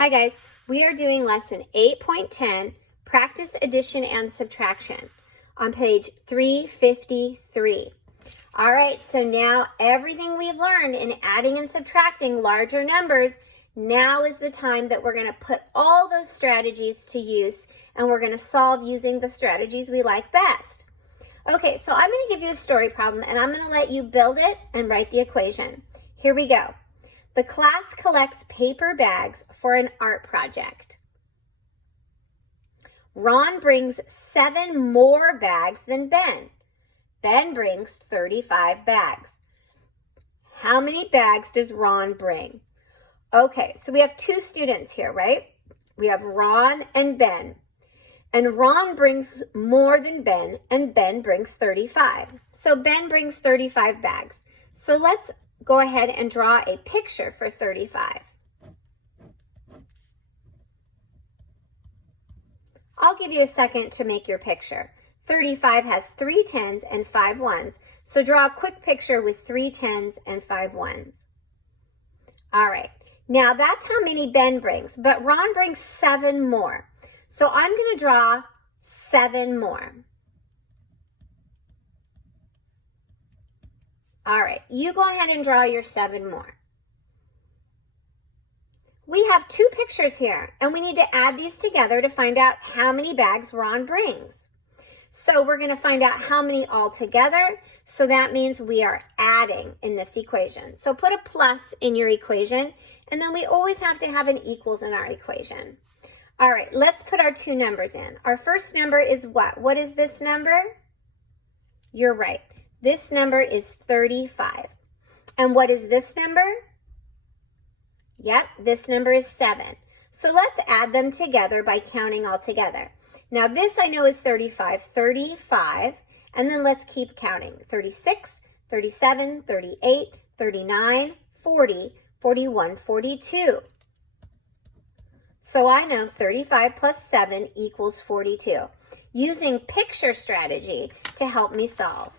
Hi guys, we are doing lesson 8.10, practice addition and subtraction on page 353. All right, so now everything we've learned in adding and subtracting larger numbers, now is the time that we're going to put all those strategies to use, and we're going to solve using the strategies we like best. Okay, so I'm going to give you a story problem, and I'm going to let you build it and write the equation. Here we go. The class collects paper bags for an art project. Ron brings 7 more bags than Ben. Ben brings 35 bags. How many bags does Ron bring? Okay, so we have 2 students here, right? We have Ron and Ben. And Ron brings more than Ben, and Ben brings 35. So Ben brings 35 bags. So let's go ahead and draw a picture for 35. I'll give you a second to make your picture. 35 has 3 10s and 5 1s. So draw a quick picture with 3 10s and 5 1s. All right, now that's how many Ben brings, but Ron brings 7 more. So I'm going to draw 7 more. All right, you go ahead and draw your 7 more. We have 2 pictures here, and we need to add these together to find out how many bags Ron brings. So we're going to find out how many all together, so that means we are adding in this equation. So put a plus in your equation, and then we always have to have an equals in our equation. All right, let's put our 2 numbers in. Our first number is what? What is this number? You're right. This number is 35. And what is this number? Yep, this number is 7. So let's add them together by counting all together. Now this I know is 35, and then let's keep counting. 36, 37, 38, 39, 40, 41, 42. So I know 35 plus 7 equals 42, using picture strategy to help me solve.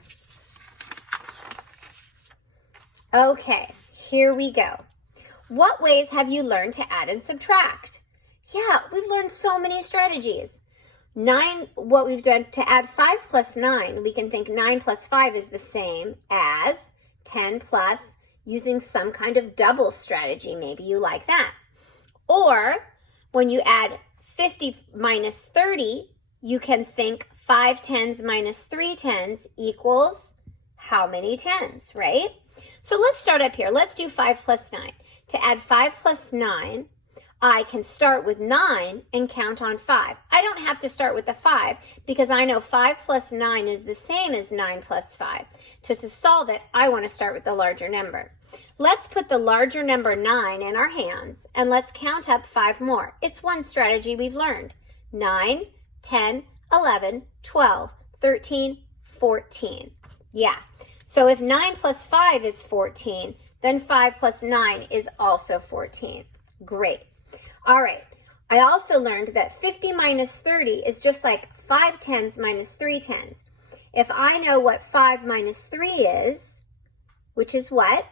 Okay, here we go. What ways have you learned to add and subtract? Yeah, we've learned so many strategies. 9, what we've done to add 5 plus 9, we can think 9 plus 5 is the same as 10 plus, using some kind of double strategy. Maybe you like that. Or when you add 50 minus 30, you can think 5 10s minus 3 10s equals how many 10s, right? So let's start up here. Let's do 5 plus 9. To add 5 plus 9, I can start with 9 and count on 5. I don't have to start with the 5 because I know 5 plus 9 is the same as 9 plus 5. So to solve it, I want to start with the larger number. Let's put the larger number 9 in our hands and let's count up 5 more. It's one strategy we've learned. 9, 10, 11, 12, 13, 14. Yeah. So if 9 plus 5 is 14, then 5 plus 9 is also 14. Great. All right. I also learned that 50 minus 30 is just like 5 10s minus 3 10s. If I know what 5 minus 3 is, which is what?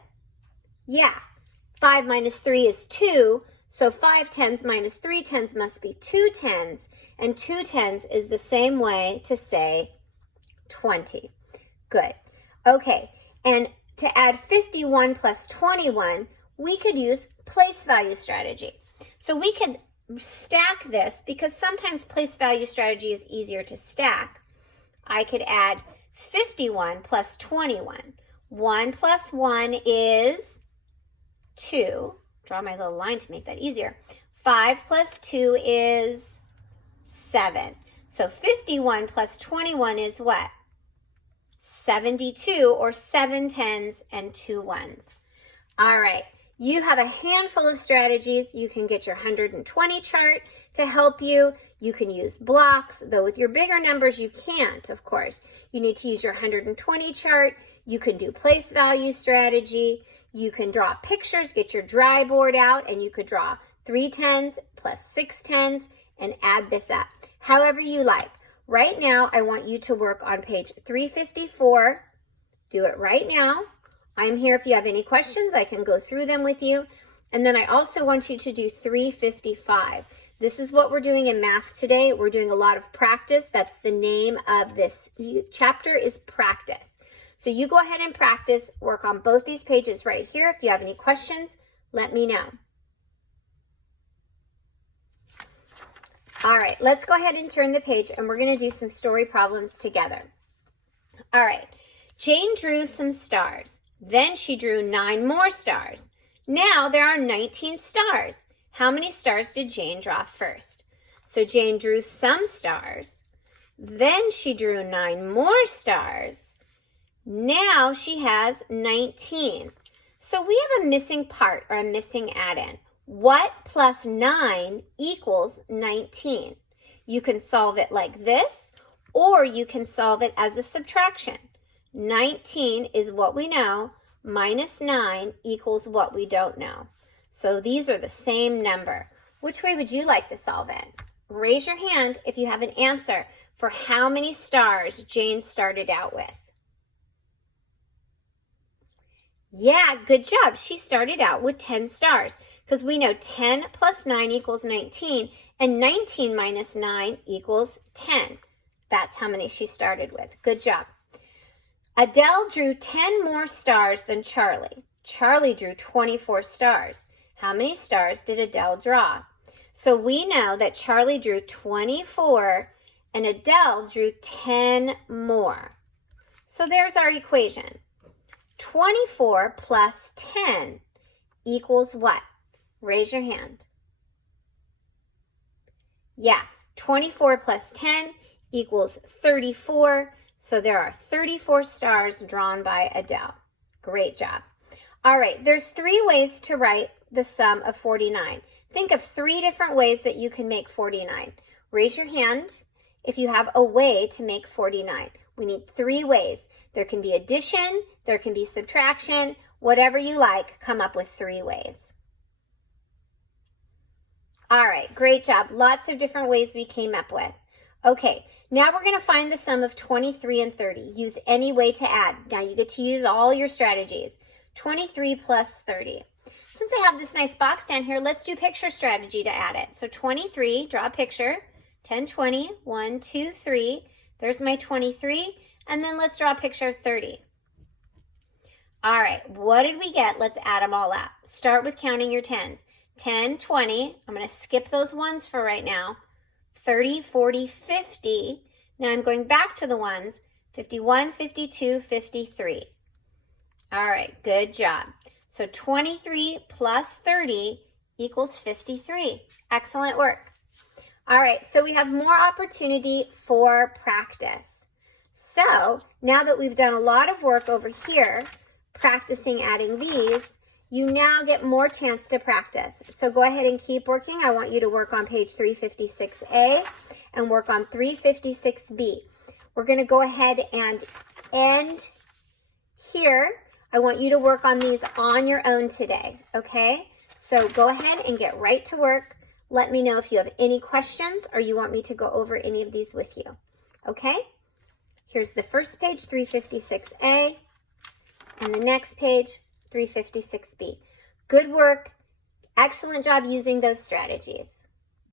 Yeah, 5 minus 3 is 2, so 5 10s minus 3 10s must be 2 10s, and 2 10s is the same way to say 20. Good. Okay, and to add 51 plus 21, we could use place value strategy. So we could stack this because sometimes place value strategy is easier to stack. I could add 51 plus 21. 1 plus 1 is 2. Draw my little line to make that easier. 5 plus 2 is 7. So 51 plus 21 is what? 72, or 7 10s and 2 1s. All right, you have a handful of strategies. You can get your 120 chart to help you. You can use blocks, though with your bigger numbers you can't, of course. You need to use your 120 chart. You can do place value strategy. You can draw pictures, get your dry board out, and you could draw 3 10s plus 6 10s and add this up, however you like. Right now, I want you to work on page 354. Do it right now. I'm here if you have any questions. I can go through them with you. And then I also want you to do 355. This is what we're doing in math today. We're doing a lot of practice. That's the name of this chapter, is practice. So you go ahead and practice, work on both these pages right here. If you have any questions, let me know. All right, let's go ahead and turn the page and we're going to do some story problems together. All right, Jane drew some stars. Then she drew 9 more stars. Now there are 19 stars. How many stars did Jane draw first? So Jane drew some stars. Then she drew 9 more stars. Now she has 19. So we have a missing part, or a missing add-in. What plus 9 equals 19? You can solve it like this, or you can solve it as a subtraction. 19 is what we know, minus 9 equals what we don't know. So these are the same number. Which way would you like to solve it? Raise your hand if you have an answer for how many stars Jane started out with. Yeah, good job. She started out with 10 stars because we know 10 plus 9 equals 19 and 19 minus 9 equals 10. That's how many she started with. Good job. Adele drew 10 more stars than Charlie. Charlie drew 24 stars. How many stars did Adele draw? So we know that Charlie drew 24 and Adele drew 10 more. So there's our equation. 24 plus 10 equals what? Raise your hand. Yeah, 24 plus 10 equals 34. So there are 34 stars drawn by Adele. Great job. All right, there's 3 ways to write the sum of 49. Think of 3 different ways that you can make 49. Raise your hand if you have a way to make 49. We need 3 ways. There can be addition, there can be subtraction, whatever you like, come up with 3 ways. All right, great job. Lots of different ways we came up with. Okay, now we're going to find the sum of 23 and 30. Use any way to add. Now you get to use all your strategies. 23 plus 30. Since I have this nice box down here, let's do picture strategy to add it. So 23, draw a picture. 10, 20, 1, 2, 3. There's my 23. And then let's draw a picture of 30. All right, what did we get? Let's add them all up. Start with counting your 10s. 10, 20. I'm going to skip those ones for right now. 30, 40, 50. Now I'm going back to the ones. 51, 52, 53. All right, good job. So 23 plus 30 equals 53. Excellent work. All right, so we have more opportunity for practice. So now that we've done a lot of work over here, practicing adding these, you now get more chance to practice. So go ahead and keep working. I want you to work on page 356A and work on 356B. We're going to go ahead and end here. I want you to work on these on your own today, okay? So go ahead and get right to work. Let me know if you have any questions or you want me to go over any of these with you, okay? Here's the first page, 356A, and the next page, 356B. Good work. Excellent job using those strategies.